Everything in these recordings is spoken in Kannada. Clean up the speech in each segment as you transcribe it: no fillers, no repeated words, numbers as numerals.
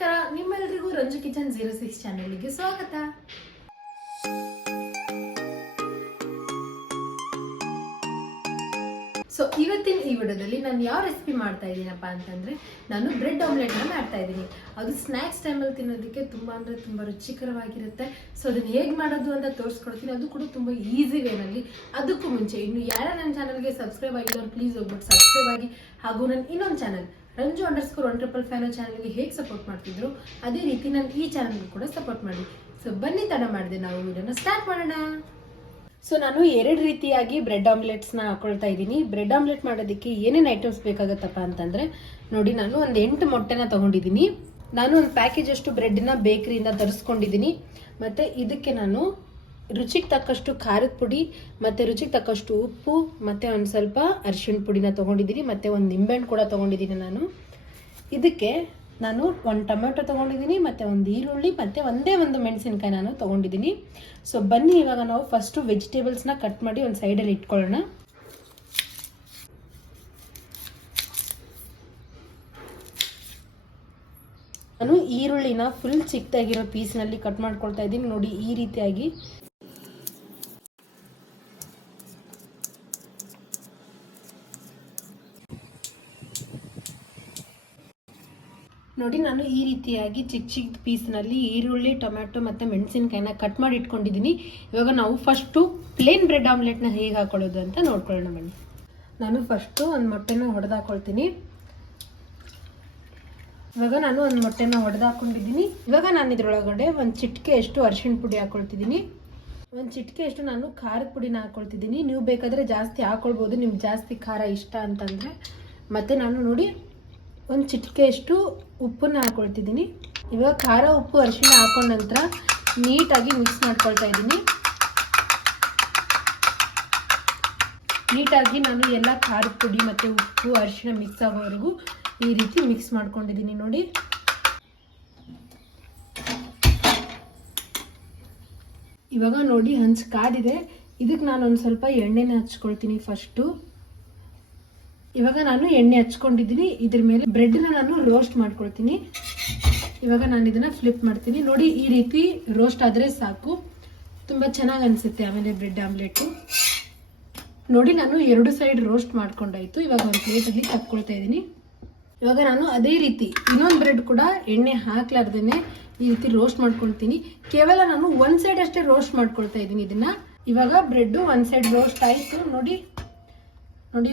ನಮಸ್ಕಾರ, ನಿಮ್ಮೆಲ್ಲರಿಗೂ ರಂಜು ಕಿಚನ್ 06 ಚಾನೆಲ್ಗೆ ಸ್ವಾಗತ. ಸೊ ಇವತ್ತಿನ ಈ ವಿಡಿಯೋದಲ್ಲಿ ನಾನು ಯಾವ ರೆಸಿಪಿ ಮಾಡ್ತಾ ಇದ್ದೀನಪ್ಪ ಅಂತಂದ್ರೆ, ನಾನು ಬ್ರೆಡ್ ಆಮ್ಲೆಟ್ ಮಾಡ್ತಾ ಇದ್ದೀನಿ. ಅದು ಸ್ನ್ಯಾಕ್ಸ್ ಟೈಮಲ್ಲಿ ತಿನ್ನೋದಕ್ಕೆ ತುಂಬಾ ಅಂದ್ರೆ ತುಂಬಾ ರುಚಿಕರವಾಗಿರುತ್ತೆ. ಸೊ ಅದನ್ನ ಹೇಗೆ ಮಾಡೋದು ಅಂತ ತೋರಿಸ್ಕೊಡ್ತೀನಿ. ಅದು ಕೂಡ ತುಂಬಾ ಈಸಿ ವೇನಲ್ಲಿ. ಅದಕ್ಕೂ ಮುಂಚೆ ಇನ್ನು ಯಾರು ನನ್ನ ಚಾನಲ್ಗೆ ಸಬ್ಸ್ಕ್ರೈಬ್ ಆಗಿರೋರು ಪ್ಲೀಸ್ ಹೋಗ್ಬಿಟ್ಟು ಸಬ್ಸ್ಕ್ರೈಬ್ ಆಗಿ. ಹಾಗೂ ನನ್ನ ಇನ್ನೊಂದು ಚಾನಲ್ ರಂಜು_155 ಚಾನಲ್ಗೆ ಹೇಗೆ ಸಪೋರ್ಟ್ ಮಾಡ್ತಿದ್ರು ಅದೇ ರೀತಿ ನಾನು ಈ ಚಾನಲ್ಗೆ ಕೂಡ ಸಪೋರ್ಟ್ ಮಾಡಿ. ಸೊ ಬನ್ನಿ, ತಡ ಮಾಡಿದೆ ನಾವು ವಿಡಿಯೋನ ಸ್ಟಾರ್ಟ್ ಮಾಡೋಣ. ಸೊ ನಾನು 2 ರೀತಿಯಾಗಿ ಬ್ರೆಡ್ ಆಮ್ಲೆಟ್ಸ್ನ ಹಾಕೊಳ್ತಾ ಇದ್ದೀನಿ. ಬ್ರೆಡ್ ಆಮ್ಲೆಟ್ ಮಾಡೋದಕ್ಕೆ ಏನೇನು ಐಟಮ್ಸ್ ಬೇಕಾಗುತ್ತಪ್ಪ ಅಂತಂದರೆ ನೋಡಿ, ನಾನು ಒಂದು 8 ಮೊಟ್ಟೆನ ತೊಗೊಂಡಿದ್ದೀನಿ. ನಾನು ಒಂದು ಪ್ಯಾಕೇಜ್ ಅಷ್ಟು ಬ್ರೆಡ್ನ ಬೇಕರಿಯಿಂದ ತರಿಸ್ಕೊಂಡಿದ್ದೀನಿ. ಮತ್ತು ಇದಕ್ಕೆ ನಾನು ರುಚಿಗೆ ತಕ್ಕಷ್ಟು ಖಾರದ ಪುಡಿ ಮತ್ತು ರುಚಿಗೆ ತಕ್ಕಷ್ಟು ಉಪ್ಪು ಮತ್ತು ಒಂದು ಸ್ವಲ್ಪ ಅರಿಶಿಣ ಪುಡಿನ ತೊಗೊಂಡಿದ್ದೀನಿ. ಮತ್ತು ಒಂದು ನಿಂಬೆಹಣ್ಣು ಕೂಡ ತೊಗೊಂಡಿದ್ದೀನಿ. ನಾನು ಇದಕ್ಕೆ ನಾನು ಒಂದು ಟೊಮೆಟೊ ತೊಗೊಂಡಿದ್ದೀನಿ ಮತ್ತು ಒಂದು ಈರುಳ್ಳಿ ಮತ್ತು ಒಂದೇ ಒಂದು ಮೆಣಸಿನ್ಕಾಯಿ ನಾನು ತೊಗೊಂಡಿದ್ದೀನಿ. ಸೊ ಬನ್ನಿ, ಇವಾಗ ನಾವು ಫಸ್ಟು ವೆಜಿಟೇಬಲ್ಸ್ನ ಕಟ್ ಮಾಡಿ ಒಂದು ಸೈಡಲ್ಲಿ ಇಟ್ಕೊಳ್ಳೋಣ. ನಾನು ಈರುಳ್ಳಿನ ಫುಲ್ ಚಿಕ್ಕದಾಗಿರೋ ಪೀಸ್ನಲ್ಲಿ ಕಟ್ ಮಾಡ್ಕೊಳ್ತಾ ಇದ್ದೀನಿ. ನೋಡಿ, ಈ ರೀತಿಯಾಗಿ ನೋಡಿ, ನಾನು ಈ ರೀತಿಯಾಗಿ ಚಿಕ್ಕ ಚಿಕ್ಕ ಪೀಸ್ನಲ್ಲಿ ಈರುಳ್ಳಿ, ಟೊಮ್ಯಾಟೊ ಮತ್ತು ಮೆಣಸಿನ್ಕಾಯಿನ ಕಟ್ ಮಾಡಿ ಇಟ್ಕೊಂಡಿದ್ದೀನಿ. ಇವಾಗ ನಾವು ಫಸ್ಟು ಪ್ಲೇನ್ ಬ್ರೆಡ್ ಆಮ್ಲೆಟ್ನ ಹೇಗೆ ಹಾಕೊಳ್ಳೋದು ಅಂತ ನೋಡ್ಕೊಳ್ಳೋಣ ಬನ್ನಿ. ನಾನು ಫಸ್ಟು ಒಂದು ಮೊಟ್ಟೆನ ಹೊಡೆದಾಕೊಳ್ತೀನಿ. ಇವಾಗ ನಾನು ಒಂದು ಮೊಟ್ಟೆನ ಹೊಡೆದಾಕೊಂಡಿದ್ದೀನಿ. ಇವಾಗ ನಾನು ಇದರೊಳಗಡೆ ಒಂದು ಚಿಟಿಕೆಯಷ್ಟು ಅರಿಶಿಣ ಪುಡಿ ಹಾಕೊಳ್ತಿದ್ದೀನಿ. ಒಂದು ಚಿಟಿಕೆಯಷ್ಟು ನಾನು ಖಾರದ ಪುಡಿನ ಹಾಕ್ಕೊಳ್ತಿದ್ದೀನಿ. ನೀವು ಬೇಕಾದರೆ ಜಾಸ್ತಿ ಹಾಕ್ಕೊಳ್ಬೋದು, ನಿಮ್ಗೆ ಜಾಸ್ತಿ ಖಾರ ಇಷ್ಟ ಅಂತಂದರೆ. ಮತ್ತು ನಾನು ನೋಡಿ ಒಂದು ಚಿಟಿಕೆಯಷ್ಟು ಉಪ್ಪನ್ನ ಹಾಕ್ಕೊಳ್ತಿದ್ದೀನಿ. ಇವಾಗ ಖಾರ, ಉಪ್ಪು, ಅರಿಶಿಣ ಹಾಕೊಂಡ ನಂತರ ನೀಟಾಗಿ ಮಿಕ್ಸ್ ಮಾಡ್ಕೊಳ್ತಾ ಇದ್ದೀನಿ. ನೀಟಾಗಿ ನಾನು ಎಲ್ಲ ಖಾರದ ಪುಡಿ ಮತ್ತು ಉಪ್ಪು, ಅರಿಶಿಣ ಮಿಕ್ಸ್ ಆಗೋವರೆಗೂ ಈ ರೀತಿ ಮಿಕ್ಸ್ ಮಾಡ್ಕೊಂಡಿದ್ದೀನಿ. ನೋಡಿ, ಇವಾಗ ನೋಡಿ ಹಂಚು ಕಾದಿದೆ. ಇದಕ್ಕೆ ನಾನು ಒಂದು ಸ್ವಲ್ಪ ಎಣ್ಣೆನ ಹಚ್ಕೊಳ್ತೀನಿ ಫಸ್ಟು. ಇವಾಗ ನಾನು ಎಣ್ಣೆ ಹಚ್ಕೊಂಡಿದ್ದೀನಿ. ಇದ್ರ ಮೇಲೆ ಬ್ರೆಡ್ನ ನಾನು ರೋಸ್ಟ್ ಮಾಡ್ಕೊಳ್ತೀನಿ. ಇವಾಗ ನಾನು ಇದನ್ನ ಫ್ಲಿಪ್ ಮಾಡ್ತೀನಿ. ನೋಡಿ, ಈ ರೀತಿ ರೋಸ್ಟ್ ಆದರೆ ಸಾಕು, ತುಂಬ ಚೆನ್ನಾಗಿ ಅನಿಸುತ್ತೆ ಆಮೇಲೆ ಬ್ರೆಡ್ ಆಮ್ಲೆಟು. ನೋಡಿ, ನಾನು 2 ಸೈಡ್ ರೋಸ್ಟ್ ಮಾಡ್ಕೊಂಡಾಯ್ತು. ಇವಾಗ ಒಂದು ಪ್ಲೇಟಲ್ಲಿ ತಕ್ಕೊಳ್ತಾ ಇದ್ದೀನಿ. ಇವಾಗ ನಾನು ಅದೇ ರೀತಿ ಇನ್ನೊಂದು ಬ್ರೆಡ್ ಕೂಡ ಎಣ್ಣೆ ಹಾಕ್ಲಾರ್ದೇನೆ ಈ ರೀತಿ ರೋಸ್ಟ್ ಮಾಡ್ಕೊಳ್ತೀನಿ. ಕೇವಲ ನಾನು ಒಂದು ಸೈಡ್ ಅಷ್ಟೇ ರೋಸ್ಟ್ ಮಾಡ್ಕೊಳ್ತಾ ಇದ್ದೀನಿ ಇದನ್ನ. ಇವಾಗ ಬ್ರೆಡ್ಡು ಒಂದು ಸೈಡ್ ರೋಸ್ಟ್ ಆಯಿತು. ನೋಡಿ,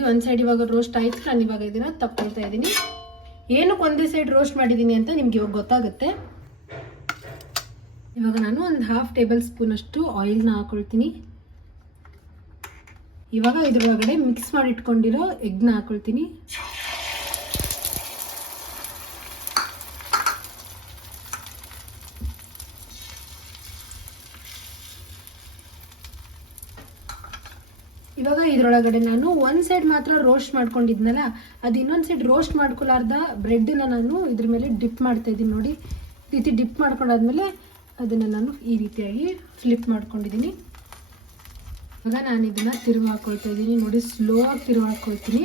ಒಂದು ಸೈಡ್ ಇವಾಗ ರೋಸ್ಟ್ ಆಯಿತು. ನಾನು ಇವಾಗ ಇದನ್ನು ತಕ್ಕೊಳ್ತಾ ಇದ್ದೀನಿ. ಏನಕ್ಕೆ ಒಂದೇ ಸೈಡ್ ರೋಸ್ಟ್ ಮಾಡಿದ್ದೀನಿ ಅಂತ ನಿಮ್ಗೆ ಇವಾಗ ಗೊತ್ತಾಗುತ್ತೆ. ಇವಾಗ ನಾನು ಒಂದು 1/2 ಟೇಬಲ್ ಸ್ಪೂನ್ ಅಷ್ಟು ಆಯಿಲ್ನ ಹಾಕೊಳ್ತೀನಿ. ಇವಾಗ ಇದ್ರೊಳಗಡೆ ಮಿಕ್ಸ್ ಮಾಡಿ ಇಟ್ಕೊಂಡಿರೋ ಎಗ್ನ ಹಾಕೊಳ್ತೀನಿ. ಇವಾಗ ಇದರೊಳಗಡೆ ನಾನು ಒಂದು ಸೈಡ್ ಮಾತ್ರ ರೋಸ್ಟ್ ಮಾಡ್ಕೊಂಡಿದ್ನಲ್ಲ, ಅದು ಇನ್ನೊಂದು ಸೈಡ್ ರೋಸ್ಟ್ ಮಾಡ್ಕೊಳ್ಳಾರ್ದ ಬ್ರೆಡ್ನ ನಾನು ಇದ್ರ ಮೇಲೆ ಡಿಪ್ ಮಾಡ್ತಾ ಇದ್ದೀನಿ. ನೋಡಿ, ಈ ರೀತಿ ಡಿಪ್ ಮಾಡ್ಕೊಂಡಾದ್ಮೇಲೆ ಅದನ್ನು ನಾನು ಈ ರೀತಿಯಾಗಿ ಫ್ಲಿಪ್ ಮಾಡ್ಕೊಂಡಿದ್ದೀನಿ. ಇವಾಗ ನಾನು ಇದನ್ನು ತಿರುಗಿ ಹಾಕೊಳ್ತಾ ಇದ್ದೀನಿ. ನೋಡಿ, ಸ್ಲೋ ಆಗಿ ತಿರುಗಿ ಹಾಕೊಳ್ತೀನಿ.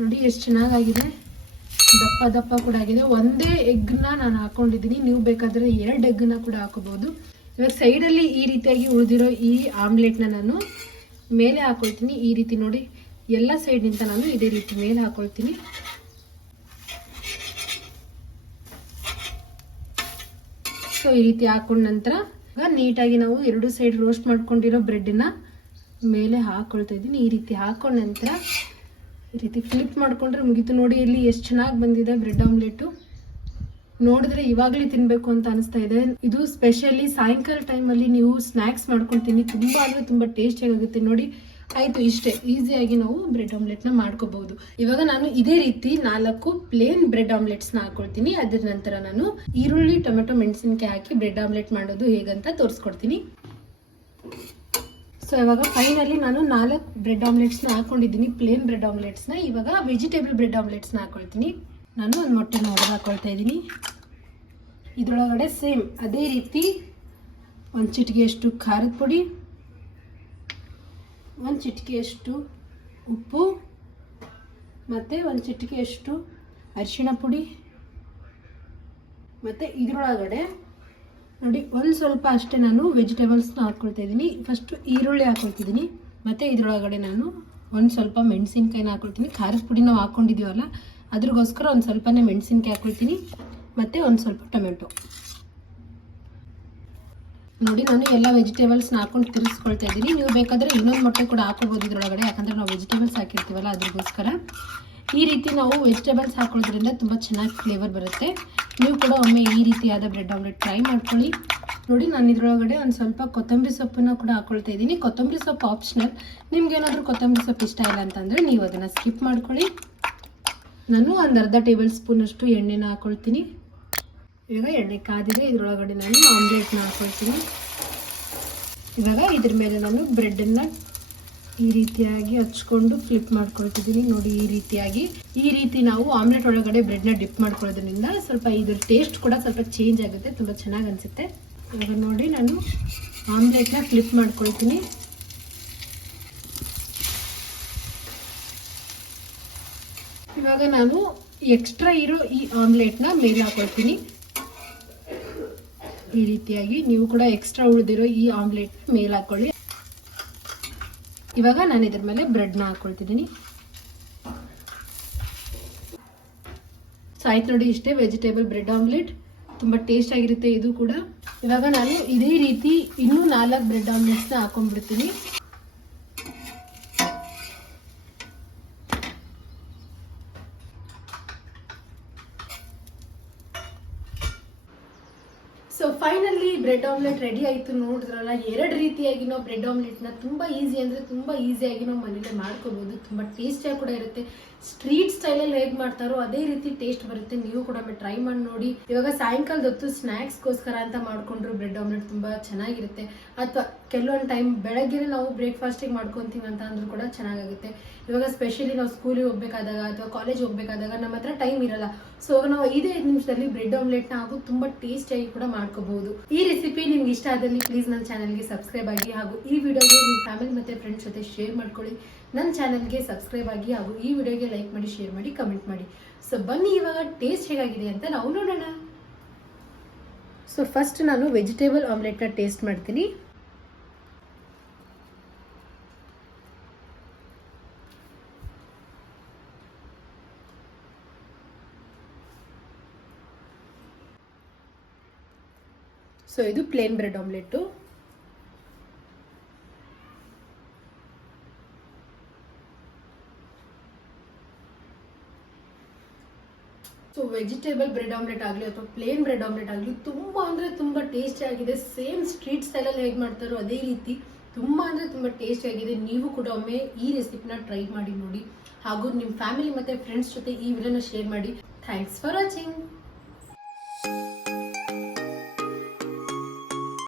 ನೋಡಿ ಎಷ್ಟು ಚೆನ್ನಾಗಾಗಿದೆ, ದಪ್ಪ ದಪ್ಪ ಕೂಡ ಆಗಿದೆ. ಒಂದೇ ಎಗ್ನ ನಾನು ಹಾಕೊಂಡಿದ್ದೀನಿ. ನೀವು ಬೇಕಾದರೆ 2 ಎಗ್ನ ಕೂಡ ಹಾಕೋಬಹುದು. ಇವಾಗ ಸೈಡಲ್ಲಿ ಈ ರೀತಿಯಾಗಿ ಉಳಿದಿರೋ ಈ ಆಮ್ಲೆಟ್ನ ನಾನು ಮೇಲೆ ಹಾಕೊಳ್ತೀನಿ. ಈ ರೀತಿ ನೋಡಿ, ಎಲ್ಲ ಸೈಡ್ನಿಂದ ನಾನು ಇದೇ ರೀತಿ ಮೇಲೆ ಹಾಕೊಳ್ತೀನಿ. ಸೊ ಈ ರೀತಿ ಹಾಕೊಂಡ ನಂತರ ಇವಾಗ ನೀಟಾಗಿ ನಾವು 2 ಸೈಡ್ ರೋಸ್ಟ್ ಮಾಡ್ಕೊಂಡಿರೋ ಬ್ರೆಡ್ನ ಮೇಲೆ ಹಾಕೊಳ್ತಾ ಇದ್ದೀನಿ. ಈ ರೀತಿ ಹಾಕೊಂಡ ನಂತರ ಈ ರೀತಿ ಫ್ಲಿಪ್ ಮಾಡ್ಕೊಂಡ್ರೆ ಮುಗೀತು. ನೋಡಿ, ಇಲ್ಲಿ ಎಷ್ಟು ಚೆನ್ನಾಗಿ ಬಂದಿದೆ ಬ್ರೆಡ್ ಆಮ್ಲೆಟು. ನೋಡಿದ್ರೆ ಇವಾಗಲೇ ತಿನ್ಬೇಕು ಅಂತ ಅನಿಸ್ತಾ ಇದೆ. ಇದು ಸ್ಪೆಷಲಿ ಸಾಯಂಕಾಲ ಟೈಮಲ್ಲಿ ನೀವು ಸ್ನ್ಯಾಕ್ಸ್ ಮಾಡ್ಕೊಂಡು ತಿನ್ನಿ, ತುಂಬಾ ಅಂದರೆ ತುಂಬ ಟೇಸ್ಟಿಯಾಗಿ ಆಗುತ್ತೆ. ನೋಡಿ, ಆಯಿತು, ಇಷ್ಟೇ ಈಸಿಯಾಗಿ ನಾವು ಬ್ರೆಡ್ ಆಮ್ಲೆಟ್ನ ಮಾಡ್ಕೋಬಹುದು. ಇವಾಗ ನಾನು ಇದೇ ರೀತಿ 4 ಪ್ಲೇನ್ ಬ್ರೆಡ್ ಆಮ್ಲೆಟ್ಸ್ನ ಹಾಕೊಳ್ತೀನಿ. ಅದ್ರ ನಂತರ ನಾನು ಈರುಳ್ಳಿ, ಟೊಮೆಟೊ, ಮೆಣಸಿನ್ಕಾಯಿ ಹಾಕಿ ಬ್ರೆಡ್ ಆಮ್ಲೆಟ್ ಮಾಡೋದು ಹೇಗಂತ ತೋರಿಸ್ಕೊಡ್ತೀನಿ. ಸೊ ಇವಾಗ ಫೈನಲಿ ನಾನು 4 ಬ್ರೆಡ್ ಆಮ್ಲೆಟ್ಸ್ನ ಹಾಕೊಂಡಿದ್ದೀನಿ, ಪ್ಲೇನ್ ಬ್ರೆಡ್ ಆಮ್ಲೆಟ್ಸ್ನ. ಇವಾಗ ವೆಜಿಟೇಬಲ್ ಬ್ರೆಡ್ ಆಮ್ಲೆಟ್ಸ್ನ ಹಾಕೊಳ್ತೀನಿ. ನಾನು ಒಂದು ಮೊಟ್ಟೆನ ಹೊಡೆದು ಹಾಕೊಳ್ತಾ ಇದ್ದೀನಿ. ಇದರೊಳಗಡೆ ಸೇಮ್ ಅದೇ ರೀತಿ ಒಂದು ಚಿಟಿಕೆಯಷ್ಟು ಖಾರದ ಪುಡಿ, ಒಂದು ಚಿಟಿಕೆಯಷ್ಟು ಉಪ್ಪು ಮತ್ತು ಒಂದು ಚಿಟಿಕೆಯಷ್ಟು ಅರಿಶಿಣ ಪುಡಿ ಮತ್ತು ಇದರೊಳಗಡೆ ನೋಡಿ ಒಂದು ಸ್ವಲ್ಪ ಅಷ್ಟೇ ನಾನು ವೆಜಿಟೇಬಲ್ಸ್ನ ಹಾಕ್ಕೊಳ್ತಾ ಇದ್ದೀನಿ. ಫಸ್ಟು ಈರುಳ್ಳಿ ಹಾಕ್ಕೊಳ್ತಿದ್ದೀನಿ, ಮತ್ತು ಇದರೊಳಗಡೆ ನಾನು ಒಂದು ಸ್ವಲ್ಪ ಮೆಣಸಿನ್ಕಾಯಿನ ಹಾಕ್ಕೊಳ್ತೀನಿ. ಖಾರದ ಪುಡಿ ನಾವು ಹಾಕ್ಕೊಂಡಿದ್ದೀವಲ್ಲ ಅದ್ರಿಗೋಸ್ಕರ ಒಂದು ಸ್ವಲ್ಪನೇ ಮೆಣಸಿನ್ಕಾಯಿ ಹಾಕ್ಕೊಳ್ತೀನಿ, ಮತ್ತು ಒಂದು ಸ್ವಲ್ಪ ಟೊಮೆಟೊ. ನೋಡಿ ನಾನು ಎಲ್ಲ ವೆಜಿಟೇಬಲ್ಸ್ನ ಹಾಕೊಂಡು ತಿರ್ಗಿಸ್ಕೊಳ್ತಾ ಇದ್ದೀನಿ. ನೀವು ಬೇಕಾದರೆ ಇನ್ನೊಂದು ಮೊಟ್ಟೆ ಕೂಡ ಹಾಕೋಬೋದು ಇದರೊಳಗಡೆ, ಯಾಕಂದರೆ ನಾವು ವೆಜಿಟೇಬಲ್ಸ್ ಹಾಕಿರ್ತೀವಲ್ಲ ಅದ್ರಿಗೋಸ್ಕರ. ಈ ರೀತಿ ನಾವು ವೆಜಿಟೇಬಲ್ಸ್ ಹಾಕೊಳ್ಳೋದ್ರಿಂದ ತುಂಬ ಚೆನ್ನಾಗಿ ಫ್ಲೇವರ್ ಬರುತ್ತೆ. ನೀವು ಕೂಡ ಒಮ್ಮೆ ಈ ರೀತಿಯಾದ ಬ್ರೆಡ್ ಆಮ್ಲೆಟ್ ಟ್ರೈ ಮಾಡ್ಕೊಳ್ಳಿ. ನೋಡಿ ನಾನು ಇದರೊಳಗಡೆ ಒಂದು ಸ್ವಲ್ಪ ಕೊತ್ತಂಬರಿ ಸೊಪ್ಪನ್ನು ಕೂಡ ಹಾಕ್ಕೊಳ್ತಾ ಇದ್ದೀನಿ. ಕೊತ್ತಂಬರಿ ಸೊಪ್ಪು ಆಪ್ಷನಲ್, ನಿಮ್ಗೇನಾದರೂ ಕೊತ್ತಂಬರಿ ಸೊಪ್ಪು ಇಷ್ಟ ಇಲ್ಲ ಅಂತಂದರೆ ನೀವು ಅದನ್ನು ಸ್ಕಿಪ್ ಮಾಡ್ಕೊಳ್ಳಿ. ನಾನು ಒಂದು ಅರ್ಧ ಟೇಬಲ್ ಸ್ಪೂನಷ್ಟು ಎಣ್ಣೆನ ಹಾಕ್ಕೊಳ್ತೀನಿ. ಇವಾಗ ಎಣ್ಣೆ ಕಾದಿದೆ, ಇದರೊಳಗಡೆ ನಾನು ಆಮ್ಲೆಟ್ನ ಹಾಕ್ಕೊಳ್ತೀನಿ. ಇವಾಗ ಇದ್ರ ಮೇಲೆ ನಾನು ಬ್ರೆಡ್ಡನ್ನು ಈ ರೀತಿಯಾಗಿ ಹಚ್ಕೊಂಡು ಫ್ಲಿಪ್ ಮಾಡ್ಕೊಳ್ತಿದ್ದೀನಿ. ನೋಡಿ ಈ ರೀತಿ ನಾವು ಆಮ್ಲೆಟ್ ಒಳಗಡೆ ಬ್ರೆಡ್ನ ಡಿಪ್ ಮಾಡ್ಕೊಳ್ಳೋದ್ರಿಂದ ಸ್ವಲ್ಪ ಇದ್ರ ಟೇಸ್ಟ್ ಕೂಡ ಸ್ವಲ್ಪ ಚೇಂಜ್ ಆಗುತ್ತೆ, ತುಂಬ ಚೆನ್ನಾಗಿ ಅನಿಸುತ್ತೆ. ಇವಾಗ ನೋಡಿ ನಾನು ಆಮ್ಲೆಟ್ನ ಫ್ಲಿಪ್ ಮಾಡ್ಕೊಳ್ತೀನಿ. ಇವಾಗ ನಾನು ಎಕ್ಸ್ಟ್ರಾ ಇರೋ ಈ ಆಮ್ಲೆಟ್ನ ಮೇಲೆ ಹಾಕೊಳ್ತೀನಿ. ಈ ರೀತಿಯಾಗಿ ನೀವು ಕೂಡ ಎಕ್ಸ್ಟ್ರಾ ಉಳಿದಿರೋ ಈ ಆಮ್ಲೆಟ್ ಮೇಲೆ ಹಾಕೊಳ್ಳಿ. ಇವಾಗ ನಾನು ಇದ್ರ ಮೇಲೆ ಬ್ರೆಡ್ನ ಹಾಕ್ಕೊಳ್ತಿದ್ದೀನಿ. ಸೊ ಆಯ್ತು ನೋಡಿ, ಇಷ್ಟೇ ವೆಜಿಟೇಬಲ್ ಬ್ರೆಡ್ ಆಮ್ಲೆಟ್. ತುಂಬ ಟೇಸ್ಟ್ ಆಗಿರುತ್ತೆ ಇದು ಕೂಡ. ಇವಾಗ ನಾನು ಇದೇ ರೀತಿ ಇನ್ನೂ 4 ಬ್ರೆಡ್ ಆಮ್ಲೆಟ್ಸ್ನ ಹಾಕೊಂಡ್ಬಿಡ್ತೀನಿ. So finally bread omelette ready ಆಯಿತು. ನೋಡಿದ್ರಲ್ಲ, 2 ರೀತಿಯಾಗಿ ನಾವು ಬ್ರೆಡ್ ಆಮ್ಲೆಟ್ನ ತುಂಬ ಈಸಿ ಅಂದರೆ ತುಂಬ ಈಸಿಯಾಗಿ ನಾವು ಮನೇಲಿ ಮಾಡ್ಕೋಬೋದು. ತುಂಬ ಟೇಸ್ಟಿಯಾಗಿ ಕೂಡ ಇರುತ್ತೆ. ಸ್ಟ್ರೀಟ್ ಸ್ಟೈಲಲ್ಲಿ ಹೇಗೆ ಮಾಡ್ತಾರೋ ಅದೇ ರೀತಿ ಟೇಸ್ಟ್ ಬರುತ್ತೆ. ನೀವು ಕೂಡ ಟ್ರೈ ಮಾಡಿ ನೋಡಿ. ಇವಾಗ ಸಾಯಂಕಾಲದ ಹೊತ್ತು ಸ್ನ್ಯಾಕ್ಸ್ಗೋಸ್ಕರ ಅಂತ ಮಾಡಿಕೊಂಡ್ರು ಬ್ರೆಡ್ ಆಮ್ಲೆಟ್ ತುಂಬ ಚೆನ್ನಾಗಿರುತ್ತೆ. ಅಥವಾ ಕೆಲವೊಂದು ಟೈಮ್ ಬೆಳಗ್ಗೆ ನಾವು ಬ್ರೇಕ್ಫಾಸ್ಟಿಗೆ ಮಾಡ್ಕೊತೀವಿ ಅಂತ ಅಂದ್ರೂ ಕೂಡ ಚೆನ್ನಾಗಾಗುತ್ತೆ. ಇವಾಗ ಸ್ಪೆಷಲಿ ನಾವು ಸ್ಕೂಲಿಗೆ ಹೋಗ್ಬೇಕಾದಾಗ ಅಥವಾ ಕಾಲೇಜ್ ಹೋಗ್ಬೇಕಾದಾಗ ನಮ್ಮ ಹತ್ರ ಟೈಮ್ ಇರಲ್ಲ. ಸೊ ನಾವು 5 ನಿಮಿಷದಲ್ಲಿ ಬ್ರೆಡ್ ಆಮ್ಲೆಟ್ನ ಹಾಗೂ ತುಂಬ ಟೇಸ್ಟಿಯಾಗಿ ಕೂಡ ಮಾಡ್ಕೋಬಹುದು. ಈ ರೆಸಿಪಿ ನಿಮ್ಗೆ ಇಷ್ಟ ಆದಲ್ಲಿ ಪ್ಲೀಸ್ ನನ್ನ ಚಾನಲ್ಗೆ ಸಬ್ಸ್ಕ್ರೈಬ್ ಆಗಿ, ಹಾಗೂ ಈ ವಿಡಿಯೋಗೆ ನಿಮ್ಮ ಫ್ಯಾಮಿಲಿ ಮತ್ತು ಫ್ರೆಂಡ್ಸ್ ಜೊತೆ ಶೇರ್ ಮಾಡ್ಕೊಳ್ಳಿ. ನನ್ನ ಚಾನಲ್ಗೆ ಸಬ್ಸ್ಕ್ರೈಬ್ ಆಗಿ, ಹಾಗೂ ಈ ವಿಡಿಯೋಗೆ ಲೈಕ್ ಮಾಡಿ, ಶೇರ್ ಮಾಡಿ, ಕಮೆಂಟ್ ಮಾಡಿ. ಸೊ ಬನ್ನಿ ಇವಾಗ ಟೇಸ್ಟ್ ಹೇಗಾಗಿದೆ ಅಂತ ನಾವು ನೋಡೋಣ. ಸೊ ಫಸ್ಟ್ ನಾನು ವೆಜಿಟೇಬಲ್ ಆಮ್ಲೆಟ್ನ ಟೇಸ್ಟ್ ಮಾಡ್ತೀನಿ. ಸೊ ಇದು plain bread omelette. So vegetable bread omelette ಆಗಲಿ ಅಥವಾ ಪ್ಲೇನ್ ಬ್ರೆಡ್ ಆಮ್ಲೆಟ್ ಆಗಲಿ ತುಂಬ ಅಂದರೆ ತುಂಬ ಟೇಸ್ಟಿ ಆಗಿದೆ. ಸೇಮ್ ಸ್ಟ್ರೀಟ್ ಸ್ಟೈಲಲ್ಲಿ ಹೇಗೆ ಮಾಡ್ತಾರೋ ಅದೇ ರೀತಿ ತುಂಬ ಅಂದರೆ ತುಂಬ ಟೇಸ್ಟಿ ಆಗಿದೆ. ನೀವು ಕೂಡ ಒಮ್ಮೆ ಈ ರೆಸಿಪಿನ ಟ್ರೈ ಮಾಡಿ ನೋಡಿ, ಹಾಗೂ ನಿಮ್ಮ ಫ್ಯಾಮಿಲಿ ಮತ್ತು ಫ್ರೆಂಡ್ಸ್ ಜೊತೆ ಈ ವಿಡಿಯೋನ ಶೇರ್ ಮಾಡಿ. Thanks for watching.